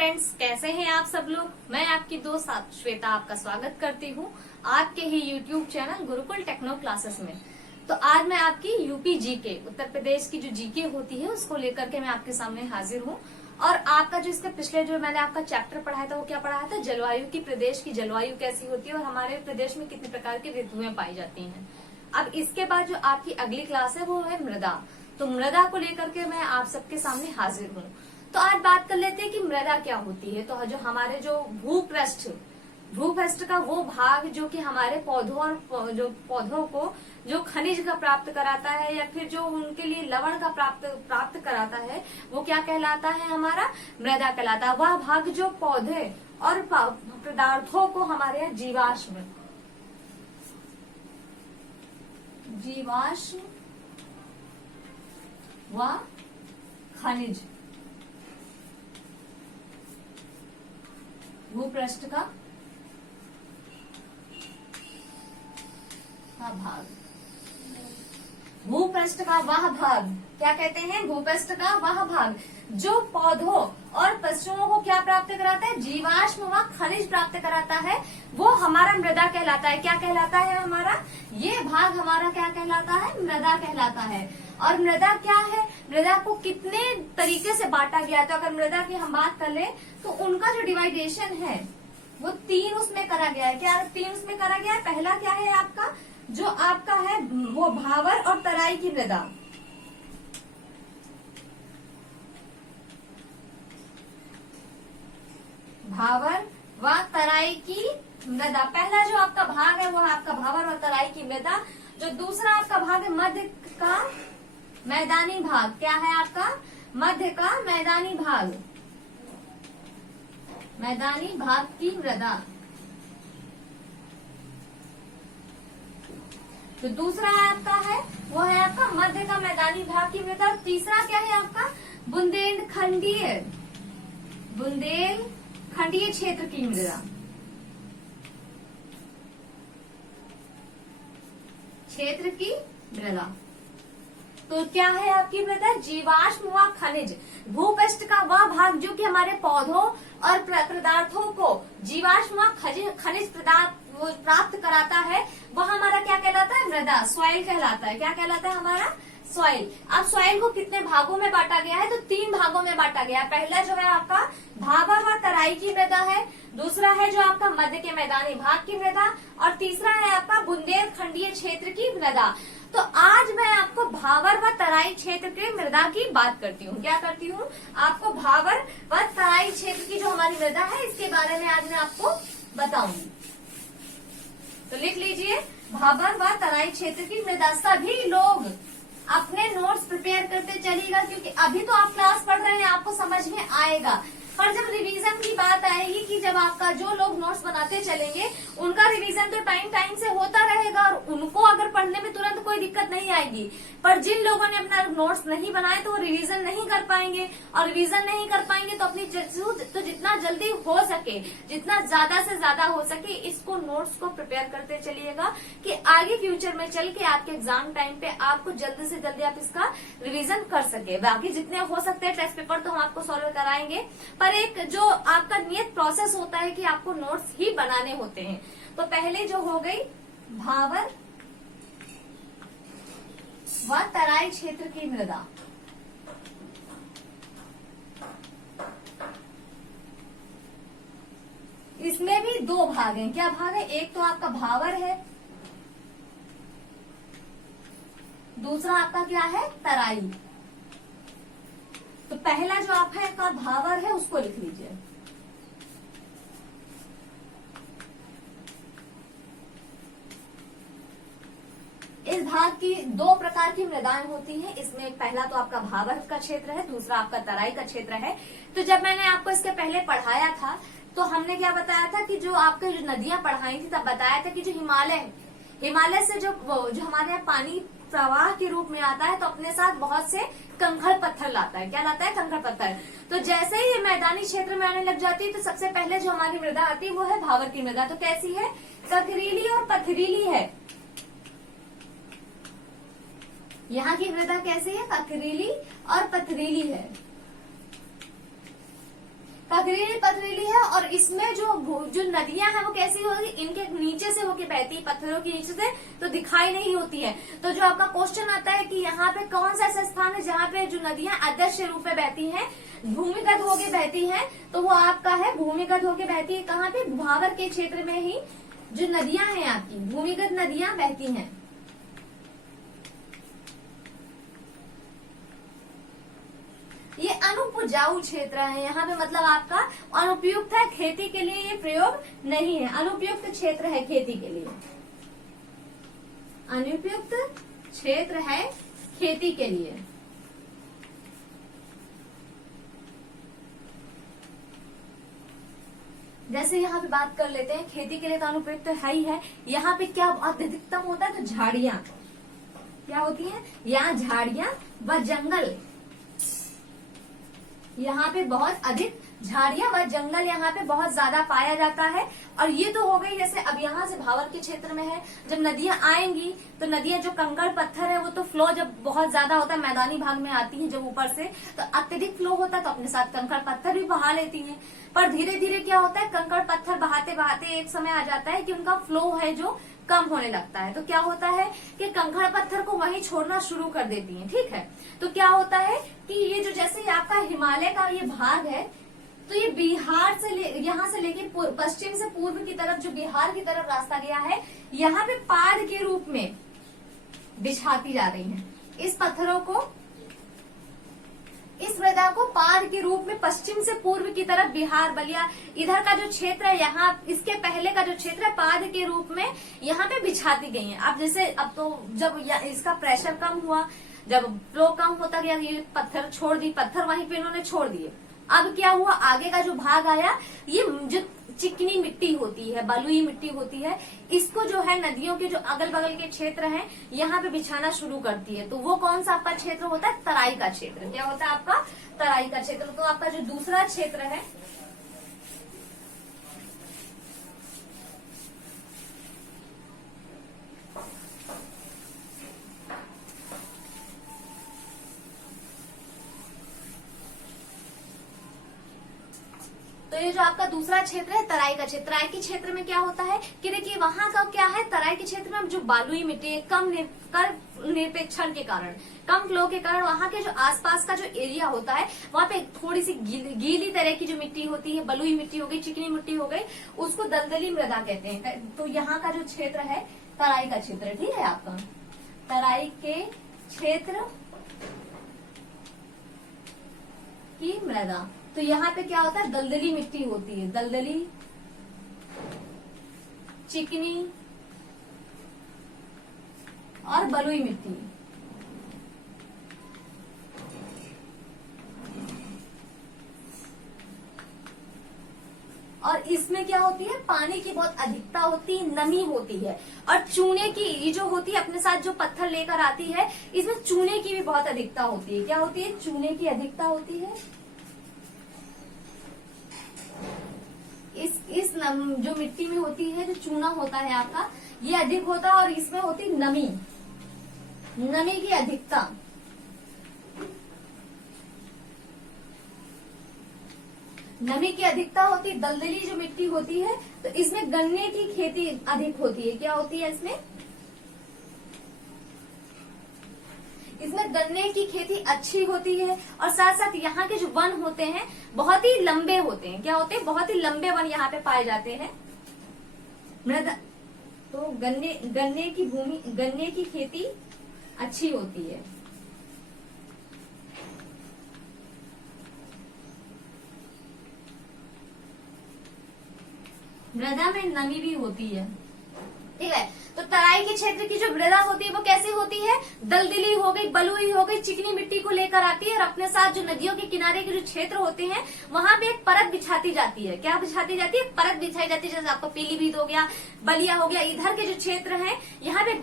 Friends, कैसे हैं आप सब लोग। मैं आपकी दोस्त श्वेता आपका स्वागत करती हूँ आपके ही YouTube channel Gurukul techno classes में। तो आज मैं आपकी यूपी जीके, उत्तर प्रदेश की जो जीके होती है उसको लेकर के मैं आपके सामने हाजिर हूँ। और आपका जो इसके पिछले जो मैंने आपका चैप्टर पढ़ाया था वो क्या पढ़ाया था, जलवायु की, प्रदेश की जलवायु कैसी होती है और हमारे प्रदेश में कितने प्रकार की ऋतुएं पाई जाती हैं। अब इसके बाद जो आपकी अगली क्लास है वो है मृदा। तो मृदा को लेकर के मैं आप सबके सामने हाजिर हूँ। तो आज बात कर लेते हैं कि मृदा क्या होती है। तो जो हमारे जो भूपृष्ठ का वो भाग जो कि हमारे पौधों और जो पौधों को जो खनिज का प्राप्त कराता है या फिर जो उनके लिए लवण का प्राप्त कराता है वो क्या कहलाता है, हमारा मृदा कहलाता है। वह भाग जो पौधे और पदार्थों को हमारे यहाँ जीवाश्म व खनिज भूपृष्ठ का भाग, भूपृष्ठ का वह भाग क्या कहते हैं, भूपृष्ठ का वह भाग जो पौधों और पशुओं को क्या प्राप्त कराता है, जीवाश्म व खनिज प्राप्त कराता है, वो हमारा मृदा कहलाता है। क्या कहलाता है हमारा, ये भाग हमारा क्या कहलाता है, मृदा कहलाता है। और मृदा क्या है, मृदा को कितने तरीके से बांटा गया। तो अगर मृदा की हम बात कर ले तो उनका जो डिवाइडेशन है वो तीन उसमें करा गया है। क्या तीन उसमें करा गया है, पहला क्या है आपका, जो आपका है वो भावर और तराई की मृदा। भावर व तराई की मृदा, पहला जो आपका भाग है वो आपका भावर और तराई की मृदा। जो दूसरा आपका भाग है मध्य का मैदानी भाग, क्या है आपका, मध्य का मैदानी भाग, मैदानी भाग की मृदा। जो दूसरा आपका है वो है आपका मध्य का मैदानी भाग की मृदा। और तीसरा क्या है आपका, बुंदेलखंडीय क्षेत्र की मृदा, क्षेत्र की मृदा। तो क्या है आपकी मृदा, जीवाश्म व खनिज, भूपृष्ठ का वह भाग जो कि हमारे पौधों और पदार्थों को जीवाश्म व खनिज पदार्थ प्राप्त कराता है, वह हमारा क्या कहलाता है, मृदा, सॉइल कहलाता है। क्या कहलाता है हमारा, सॉइल। अब सॉइल को कितने भागों में बांटा गया है, तो तीन भागों में बांटा गया है। पहला जो है आपका भावर व तराई की मृदा है, दूसरा है जो आपका मध्य के मैदानी भाग की मृदा, और तीसरा है आपका बुंदेलखंडीय क्षेत्र की मृदा। तो आज मैं आपको भावर व तराई क्षेत्र की मृदा की बात करती हूँ। क्या करती हूँ, आपको भावर व तराई क्षेत्र की जो हमारी मृदा है इसके बारे में आज मैं आपको बताऊंगी। तो लिख लीजिए, भावर व तराई क्षेत्र की मृदा। सभी लोग अपने नोट्स प्रिपेयर करते चलिएगा, क्योंकि अभी तो आप क्लास पढ़ रहे हैं, आपको समझ में आएगा, पर जब रिवीजन की बात आएगी कि जब आपका जो लोग नोट्स बनाते चलेंगे उनका रिवीजन तो टाइम से होता रहेगा और उनको अगर पढ़ने में तुरंत कोई दिक्कत नहीं आएगी। पर जिन लोगों ने अपना नोट्स नहीं बनाए तो वो रिवीजन नहीं कर पाएंगे, और रिवीजन नहीं कर पाएंगे तो अपनी तो जितना जल्दी हो सके, जितना ज्यादा से ज्यादा हो सके इसको नोट्स को प्रिपेयर करते चलिएगा कि आगे फ्यूचर में चल के आपके एग्जाम टाइम पे आपको जल्दी से जल्दी आप इसका रिविजन कर सके। बाकी जितने हो सकते हैं टेस्ट पेपर तो हम आपको सॉल्व कराएंगे, पर एक जो आपका नियत प्रोसेस होता है कि आपको नोट्स ही बनाने होते हैं। तो पहले जो हो गई भावर व तराई क्षेत्र की मृदा, इसमें भी दो भाग हैं। क्या भाग है, एक तो आपका भावर है, दूसरा आपका क्या है, तराई। तो पहला जो आपका भावर है उसको लिख लीजिए। इस भाग की दो प्रकार की मृदाएं होती हैं। इसमें पहला तो आपका भावर का क्षेत्र है, दूसरा आपका तराई का क्षेत्र है। तो जब मैंने आपको इसके पहले पढ़ाया था तो हमने क्या बताया था कि जो आपके जो नदियां पढ़ाई थी तब बताया था कि जो हिमालय से जो हमारे यहाँ पानी प्रवाह के रूप में आता है तो अपने साथ बहुत से कंकड़ पत्थर लाता है। क्या लाता है, कंकड़ पत्थर। तो जैसे ही ये मैदानी क्षेत्र में आने लग जाती है तो सबसे पहले जो हमारी मृदा आती है वो है भावर की मृदा। तो कैसी है, ककरीली और पथरीली है। यहाँ की मृदा कैसी है, पथरीली और पथरीली है। ककरीली पथरीली है और इसमें जो नदियां हैं वो कैसी होगी, इनके नीचे से होके बहती है, पत्थरों के नीचे से, तो दिखाई नहीं होती है। तो जो आपका क्वेश्चन आता है कि यहाँ पे कौन सा ऐसा स्थान है जहाँ पे जो नदियां अदृश्य रूप में बहती हैं, भूमिगत होके बहती हैं, तो वो आपका है भूमिगत होके बहती है। कहाँ पे, भावर के क्षेत्र में ही जो नदियां हैं आपकी भूमिगत नदियां बहती हैं। ये अनुपजाऊ क्षेत्र है, यहाँ पे मतलब आपका अनुपयुक्त है, खेती के लिए ये प्रयोग नहीं है, अनुपयुक्त क्षेत्र है खेती के लिए, अनुपयुक्त क्षेत्र है खेती के लिए। जैसे यहाँ पे बात कर लेते हैं, खेती के लिए तो अनुपयुक्त है ही है। यहाँ पे क्या अधिकतम होता है, तो झाड़ियां क्या होती हैं, यहाँ झाड़ियां व जंगल, यहाँ पे बहुत अधिक झाड़ियां व जंगल यहाँ पे बहुत ज्यादा पाया जाता है। और ये तो हो गई, जैसे अब यहाँ से भावर के क्षेत्र में है, जब नदियां आएंगी तो नदियां जो कंकड़ पत्थर है वो तो फ्लो जब बहुत ज्यादा होता है, मैदानी भाग में आती हैं जब ऊपर से, तो अत्यधिक फ्लो होता है तो अपने साथ कंकड़ पत्थर भी बहा लेती हैं। पर धीरे धीरे क्या होता है, कंकड़ पत्थर बहाते बहाते एक समय आ जाता है कि उनका फ्लो है जो कम होने लगता है। तो क्या होता है कि कंकड़ पत्थर को वहीं छोड़ना शुरू कर देती हैं। ठीक है, तो क्या होता है कि ये जो जैसे आपका हिमालय का ये भाग है, तो ये बिहार से यहाँ से लेके पश्चिम से पूर्व की तरफ जो बिहार की तरफ रास्ता गया है, यहाँ पे पाद के रूप में बिछाती जा रही है इस पत्थरों को, इस मृदा को पाद के रूप में पश्चिम से पूर्व की तरफ बिहार बलिया इधर का जो क्षेत्र है, यहाँ इसके पहले का जो क्षेत्र है पाद के रूप में यहाँ पे बिछाती गई है। अब जैसे अब तो जब इसका प्रेशर कम हुआ, जब फ्लो कम होता गया, ये पत्थर छोड़ दी, पत्थर वहीं पे इन्होंने छोड़ दिए। अब क्या हुआ, आगे का जो भाग आया, ये जो चिकनी मिट्टी होती है, बलुई मिट्टी होती है, इसको जो है नदियों के जो अगल बगल के क्षेत्र हैं यहाँ पे बिछाना शुरू करती है। तो वो कौन सा आपका क्षेत्र होता है, तराई का क्षेत्र। क्या होता है आपका, तराई का क्षेत्र। तो आपका जो दूसरा क्षेत्र है, तो ये जो आपका दूसरा क्षेत्र है तराई का क्षेत्र। तराई के क्षेत्र में क्या होता है कि देखिए वहां का क्या है, तराई के क्षेत्र में जो बालुई मिट्टी, कम निरपेक्षण के कारण, कम फ्लो के कारण वहां के जो आसपास का जो एरिया होता है वहां पे थोड़ी सी गीली तरह की जो मिट्टी होती है, बलुई मिट्टी हो गई, चिकनी मिट्टी हो गई, उसको दलदली मृदा कहते हैं। तो यहाँ का जो क्षेत्र है तराई का क्षेत्र, ठीक है आपका, तराई के क्षेत्र की मृदा। तो यहाँ पे क्या होता है, दलदली मिट्टी होती है, दलदली, चिकनी और बलुई मिट्टी। और इसमें क्या होती है, पानी की बहुत अधिकता होती है, नमी होती है, और चूने की ये जो होती है अपने साथ जो पत्थर लेकर आती है, इसमें चूने की भी बहुत अधिकता होती है। क्या होती है, चूने की अधिकता होती है। इस जो मिट्टी में होती है, जो चूना होता है आपका, ये अधिक होता है, और इसमें होती नमी, नमी की अधिकता। नमी की अधिकता होती, दलदली जो मिट्टी होती है, तो इसमें गन्ने की खेती अधिक होती है। क्या होती है इसमें गन्ने की खेती अच्छी होती है, और साथ साथ यहाँ के जो वन होते हैं बहुत ही लंबे होते हैं। क्या होते हैं, बहुत ही लंबे वन यहाँ पे पाए जाते हैं। मृदा, तो गन्ने की खेती अच्छी होती है। मृदा में नमी भी होती है। ठीक है, तो तराई के क्षेत्र की जो मृदा होती है वो कैसी होती है, दलदली हो गई, बलुई हो गई, चिकनी मिट्टी को लेकर आती है, और अपने साथ जो नदियों के किनारे के जो क्षेत्र होते हैं वहां पे एक परत बिछाती जाती है। क्या बिछाती जाती है, परत बिछाई जाती है। जैसे आपको पीलीभीत हो गया, बलिया हो गया, इधर के जो क्षेत्र है यहाँ पे